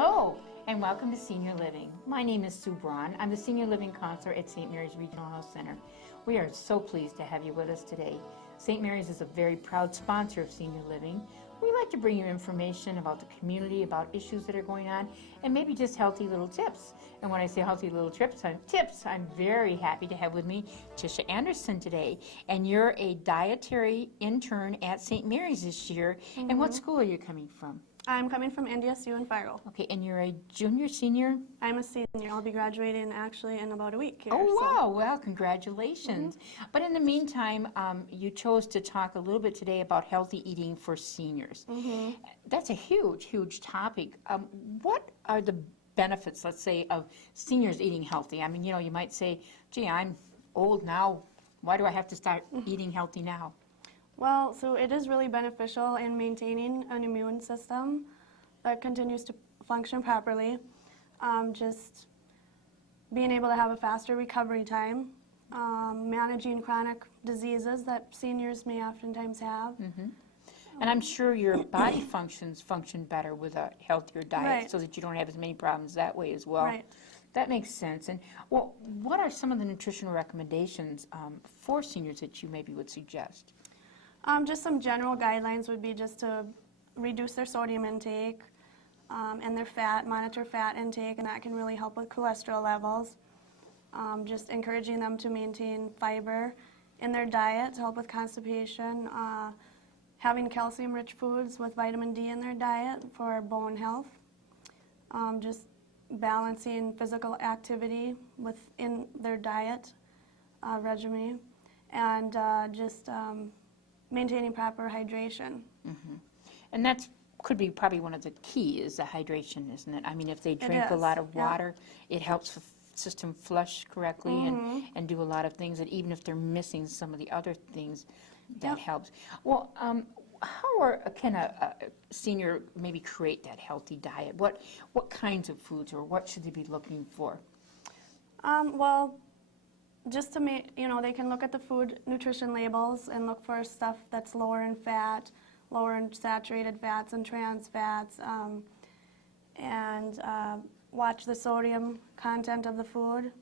Hello, and welcome to Senior Living. My name is Sue Braun. I'm the Senior Living Counselor at St. Mary's Regional Health Center. We are so pleased to have you with us today. St. Mary's is a very proud sponsor of Senior Living. We like to bring you information about the community, about issues that are going on, and maybe just healthy little tips. And when I say healthy little tips, I'm very happy to have with me Tisha Anderson today. And you're a dietary intern at St. Mary's this year. Mm-hmm. And what school are you coming from? I'm coming from NDSU in Fargo. Okay, and you're a junior, senior? I'm a senior. I'll be graduating actually in about a week here. Oh, wow. Well, congratulations. Mm-hmm. But in the meantime, you chose to talk a little bit today about healthy eating for seniors. Mm-hmm. That's a huge, huge topic. What are the benefits, let's say, of seniors eating healthy? I mean, you know, you might say, gee, I'm old now. Why do I have to start eating healthy now? Well, so it is really beneficial in maintaining an immune system that continues to function properly. Just being able to have a faster recovery time, managing chronic diseases that seniors may oftentimes have. Mm-hmm. And I'm sure your body functions function better with a healthier diet, right, so that you don't have as many problems that way as well. Right. That makes sense. And well, what are some of the nutritional recommendations for seniors that you maybe would suggest? Just some general guidelines would be just to reduce their sodium intake and their fat, monitor fat intake, and that can really help with cholesterol levels. Just encouraging them to maintain fiber in their diet to help with constipation. Having calcium-rich foods with vitamin D in their diet for bone health. Just balancing physical activity within their diet regimen, and just maintaining proper hydration. Mm-hmm. And that could be probably one of the key is the hydration, isn't it? I mean, if they drink a lot of water, it helps the system flush correctly, mm-hmm, and do a lot of things that even if they're missing some of the other things, that helps. Well, can a senior maybe create that healthy diet? What kinds of foods, or what should they be looking for? Well, just to make, they can look at the food nutrition labels and look for stuff that's lower in fat, lower in saturated fats and trans fats, and watch the sodium content of the food,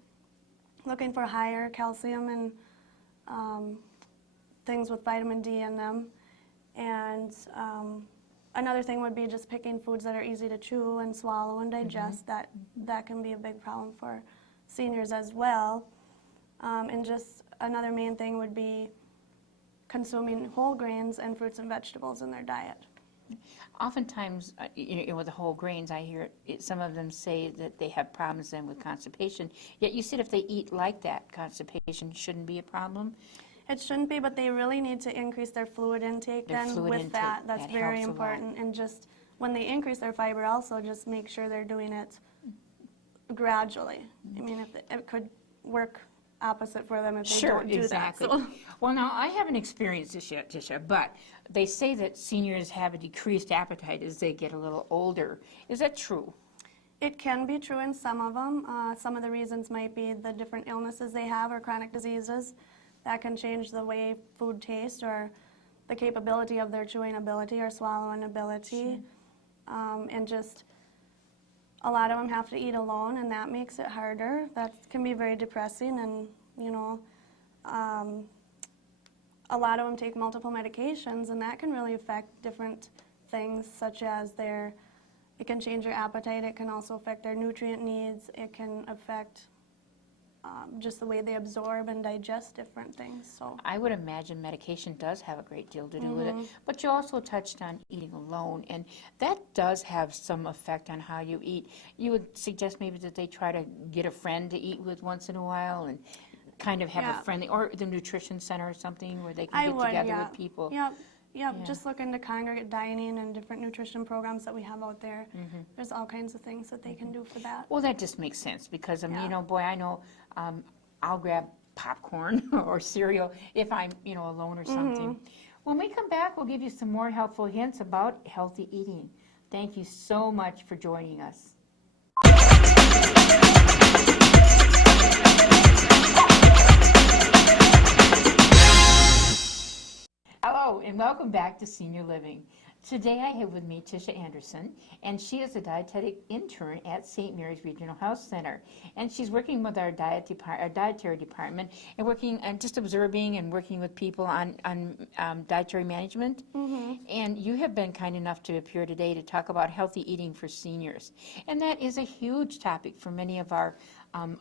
looking for higher calcium and things with vitamin D in them. And another thing would be just picking foods that are easy to chew and swallow and digest. Mm-hmm. That can be a big problem for seniors as well. And just another main thing would be consuming whole grains and fruits and vegetables in their diet. Oftentimes, with the whole grains, I hear some of them say that they have problems then with constipation. Yet you said if they eat like that, constipation shouldn't be a problem? It shouldn't be, but they really need to increase their fluid intake with that. That's very important. And just when they increase their fiber also, just make sure they're doing it gradually. Mm-hmm. I mean, if it could work opposite for them if they don't do exactly. that. So. Well, now, I haven't experienced this yet, Tisha, but they say that seniors have a decreased appetite as they get a little older. Is that true? It can be true in some of them. Some of the reasons might be the different illnesses they have or chronic diseases. That can change the way food tastes or the capability of their chewing ability or swallowing ability. Sure. And just a lot of them have to eat alone, and that makes it harder. That can be very depressing, and a lot of them take multiple medications, and that can really affect different things, such as it can change their appetite. It can also affect their nutrient needs. It can affect just the way they absorb and digest different things. So I would imagine medication does have a great deal to do with it. But you also touched on eating alone, and that does have some effect on how you eat. You would suggest maybe that they try to get a friend to eat with once in a while and kind of have a friendly, or the nutrition center or something where they can get together with people. Yep, just look into congregate dining and different nutrition programs that we have out there. Mm-hmm. There's all kinds of things that they can do for that. Well, that just makes sense because, I know I'll grab popcorn or cereal if I'm, alone or something. Mm-hmm. When we come back, we'll give you some more helpful hints about healthy eating. Thank you so much for joining us. Hello, and welcome back to Senior Living. Today I have with me Tisha Anderson, and she is a dietetic intern at St. Mary's Regional Health Center. And she's working with our dietary department and working and just observing and working with people on dietary management. And you have been kind enough to appear today to talk about healthy eating for seniors. And that is a huge topic for many of our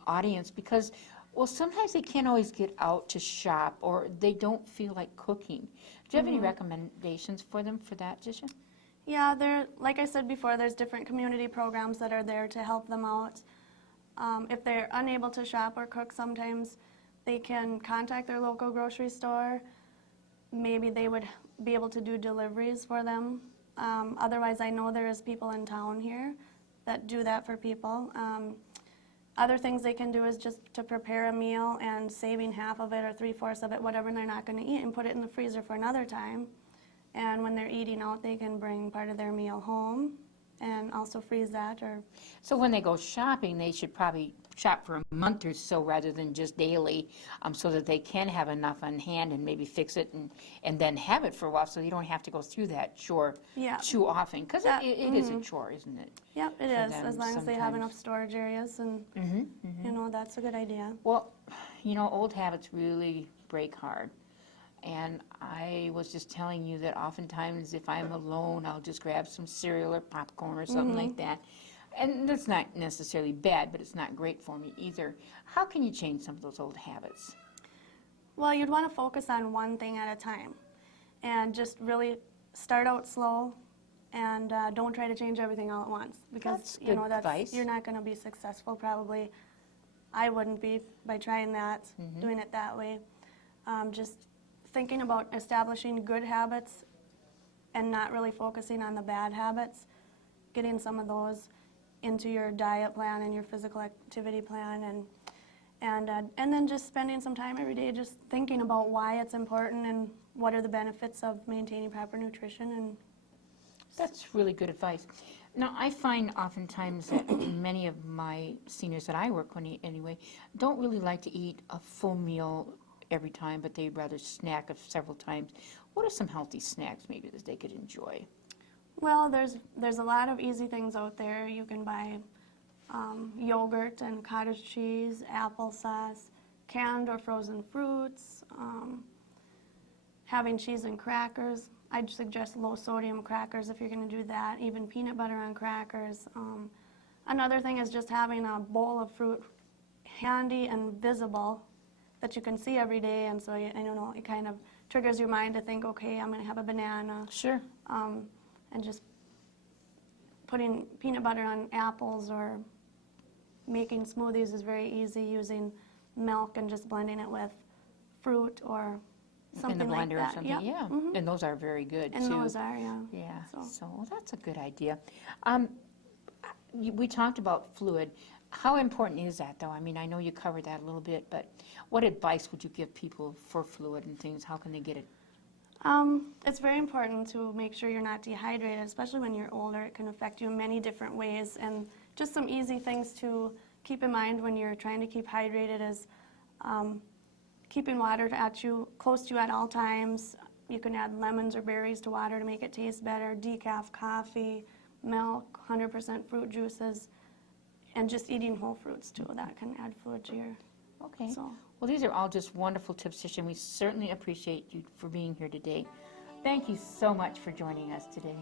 audience because, well, sometimes they can't always get out to shop or they don't feel like cooking. Do you have any recommendations for them for that, Tisha? Yeah, like I said before, there's different community programs that are there to help them out. If they're unable to shop or cook, sometimes they can contact their local grocery store. Maybe they would be able to do deliveries for them. Otherwise, I know there is people in town here that do that for people. Other things they can do is just to prepare a meal and saving half of it or 3/4 of it, whatever they're not going to eat, and put it in the freezer for another time. And when they're eating out, they can bring part of their meal home and also freeze that. So when they go shopping, they should probably shop for a month or so rather than just daily, so that they can have enough on hand and maybe fix it and then have it for a while so you don't have to go through that chore too often. Because it is a chore, isn't it? Yep, it is, as long as they have sometimes. enough storage areas, and you know, that's a good idea. Well, you know, old habits really break hard. And I was just telling you that oftentimes if I'm alone, I'll just grab some cereal or popcorn or something like that. And that's not necessarily bad, but it's not great for me either. How can you change some of those old habits? Well, you'd want to focus on one thing at a time and just really start out slow and don't try to change everything all at once, because That's you know good advice. you're not going to be successful probably. I wouldn't be by trying that, doing it that way. Just thinking about establishing good habits and not really focusing on the bad habits, getting some of those into your diet plan and your physical activity plan, and then just spending some time every day just thinking about why it's important and what are the benefits of maintaining proper nutrition. And That's really good advice. Now, I find oftentimes that many of my seniors that I work with anyway don't really like to eat a full meal every time, but they'd rather snack several times. What are some healthy snacks maybe that they could enjoy? well, there's a lot of easy things out there. You can buy yogurt and cottage cheese, applesauce, canned or frozen fruits, having cheese and crackers. I'd suggest low sodium crackers if you're going to do that, even peanut butter on crackers. Another thing is just having a bowl of fruit handy and visible that you can see every day, and so I don't know, it kind of triggers your mind to think, okay, I'm going to have a banana. Sure. And just putting peanut butter on apples or making smoothies is very easy, using milk and just blending it with fruit or something in the like blender that. or something, Yep. yeah. And those are very good And too. those are, yeah. Yeah, So- so well, that's a good idea. We talked about fluid. How important is that, though? I mean, I know you covered that a little bit, but what advice would you give people for fluid and things? How can they get it? It's very important to make sure you're not dehydrated, especially when you're older. It can affect you in many different ways, and just some easy things to keep in mind when you're trying to keep hydrated is keeping water close to you at all times. You can add lemons or berries to water to make it taste better, decaf coffee, milk, 100% fruit juices, and just eating whole fruits too. That can add fluid to your. Okay. So. Well, these are all just wonderful tips, Tisha, and we certainly appreciate you for being here today. Thank you so much for joining us today.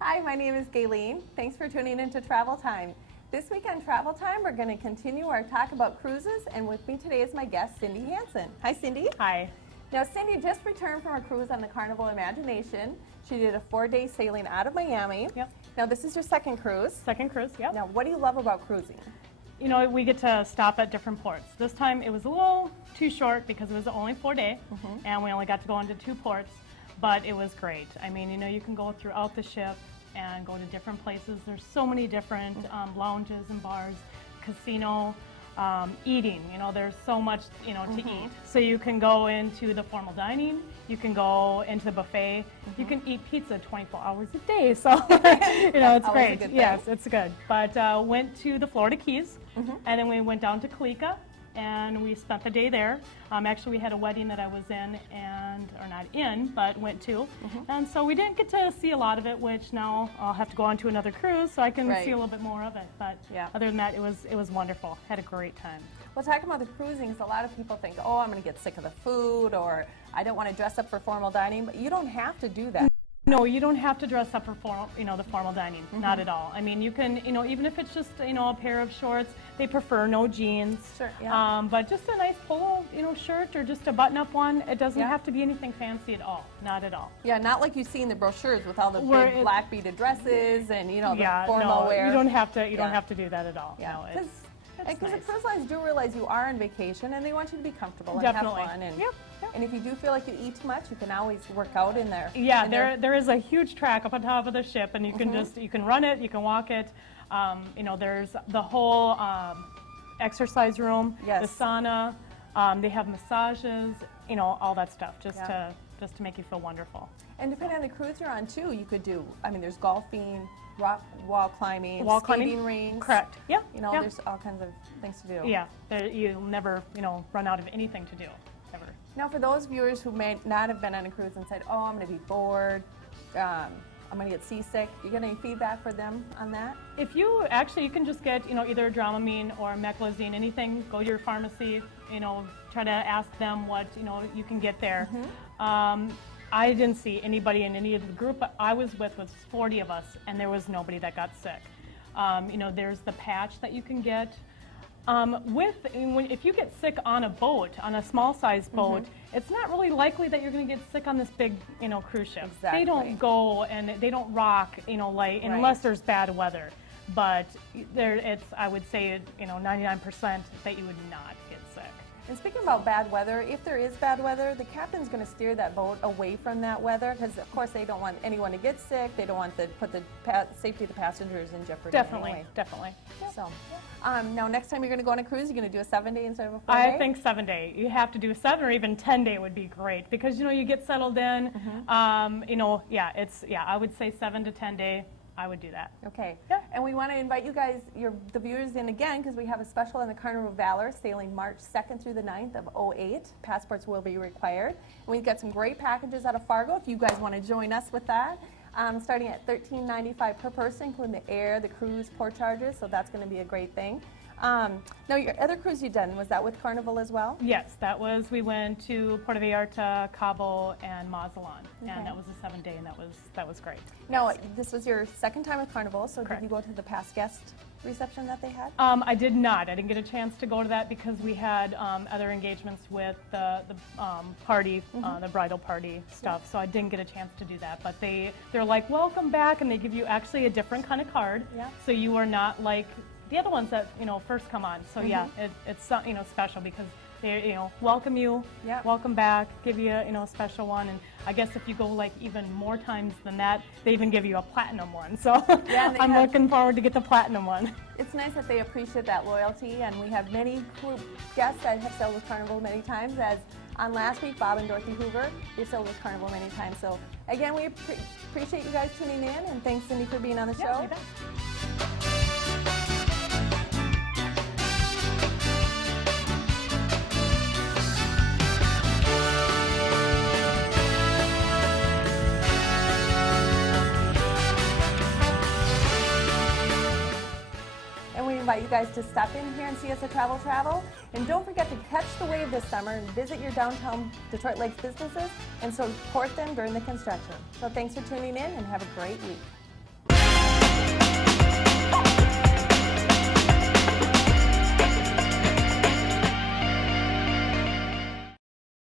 Hi, my name is Gayleen. Thanks for tuning into Travel Time. This week on Travel Time, we're going to continue our talk about cruises, and with me today is my guest, Cindy Hansen. Hi, Cindy. Hi. Now, Cindy just returned from a cruise on the Carnival Imagination. She did a 4-day sailing out of Miami. Yep. Now, this is your second cruise. Second cruise, yep. Now, what do you love about cruising? You know, we get to stop at different ports. This time it was a little too short because it was only 4 day, and we only got to go into 2 ports, but it was great. I mean, you know, you can go throughout the ship and go to different places. There's so many different lounges and bars, casino, eating. You know, there's so much, you know, to eat. So you can go into the formal dining, you can go into the buffet, you can eat pizza 24 hours a day. So, you know, it's Always a great. good thing. Yes, it's good. But went to the Florida Keys, and then we went down to Kalika, and we spent the day there. Actually, we had a wedding that I was in, or not in, but went to. And so we didn't get to see a lot of it, which now I'll have to go on to another cruise so I can Right. see a little bit more of it. But Yeah. other than that, it was wonderful. Had a great time. Well, talking about the cruising, a lot of people think, oh, I'm going to get sick of the food, or I don't want to dress up for formal dining, but you don't have to do that. No, you don't have to dress up for formal, you know, the formal dining. Not at all. I mean, you can, you know, even if it's just, you know, a pair of shorts, they prefer no jeans. Sure, yeah. But just a nice polo, you know, shirt or just a button-up one. It doesn't Yeah. have to be anything fancy at all. Not at all. Yeah, not like you see in the brochures with all the Where big it- black beaded dresses and, you know, the Yeah, formal no, wear. you don't have to. You Yeah. don't have to do that at all. Yeah, No, because it's the nice. cruise lines do realize you are on vacation and they want you to be comfortable Definitely. and have fun. And, Yep, yep. and if you do feel like you eat too much, you can always work out in there. Yeah, in there. there is a huge track up on top of the ship, and you can just you can run it, you can walk it. You know, there's the whole exercise room, Yes. the sauna. They have massages, you know, all that stuff, just Yeah. to make you feel wonderful. And depending on the cruise you're on too, you could do, I mean, there's golfing, rock wall climbing, Wall skating climbing, rinks. correct? Yeah, You know, yeah. there's all kinds of things to do. Yeah, you'll never, you know, run out of anything to do, ever. Now, for those viewers who may not have been on a cruise and said, oh, I'm going to be bored, I'm going to get seasick, you get any feedback for them on that? If you actually, you can just get, you know, either Dramamine or Meclizine, anything. Go to your pharmacy, you know, try to ask them what, you know, you can get there. I didn't see anybody in any of the group I was with was 40 of us, and there was nobody that got sick. You know, there's the patch that you can get. If you get sick on a boat, on a small size boat, it's not really likely that you're going to get sick on this big, you know, cruise ship. Exactly. They don't go and they don't rock, you know, like unless there's bad weather. But I would say, you know, 99% that you would not get sick. And speaking about bad weather, if there is bad weather, the captain's going to steer that boat away from that weather because, of course, they don't want anyone to get sick. They don't want to put the safety of the passengers in jeopardy. Definitely, Anyway. definitely. So, now next time you're going to go on a cruise, you're going to do a 7-day instead of a 4-day? I think 7-day. You have to do 7 or even 10-day would be great because, you know, you get settled in. You know, I would say 7 to 10-day. I would do that. Okay. Yeah. And we want to invite you guys, the viewers, in again because we have a special in the Carnival of Valor sailing March 2nd through the 9th of 2008. Passports will be required. And we've got some great packages out of Fargo if you guys want to join us with that. Starting at $13.95 per person, including the air, the cruise, port charges. So that's going to be a great thing. Now, your other cruise you done, was that with Carnival as well? Yes, we went to Puerto Vallarta, Cabo, and Mazatlan, Okay. and that was a 7-day, and that was great. Now, this was your second time with Carnival, so Correct. did you go to the past guest reception that they had? I did not. I didn't get a chance to go to that because we had other engagements with the party, the bridal party stuff. So I didn't get a chance to do that. But they're like, welcome back, and they give you actually a different kind of card. Yeah. So you are not like the other ones that, you know, first come on. So yeah, it's you know, special because they, you know, welcome you, Yeah. welcome back, give you a, you know, a special one. And I guess if you go like even more times than that, they even give you a platinum one. So Yeah, and they I'm have- looking forward to get the platinum one. It's nice that they appreciate that loyalty, and we have many group guests that have sailed with Carnival many times, as on last week, Bob and Dorothy Hoover, they sailed with Carnival many times. So again, we appreciate you guys tuning in, and thanks, Cindy, for being on the Yeah, show. you bet. And we invite you guys to stop in here and see us at Travel. And don't forget to catch the wave this summer and visit your downtown Detroit Lakes businesses and support them during the construction. So thanks for tuning in and have a great week.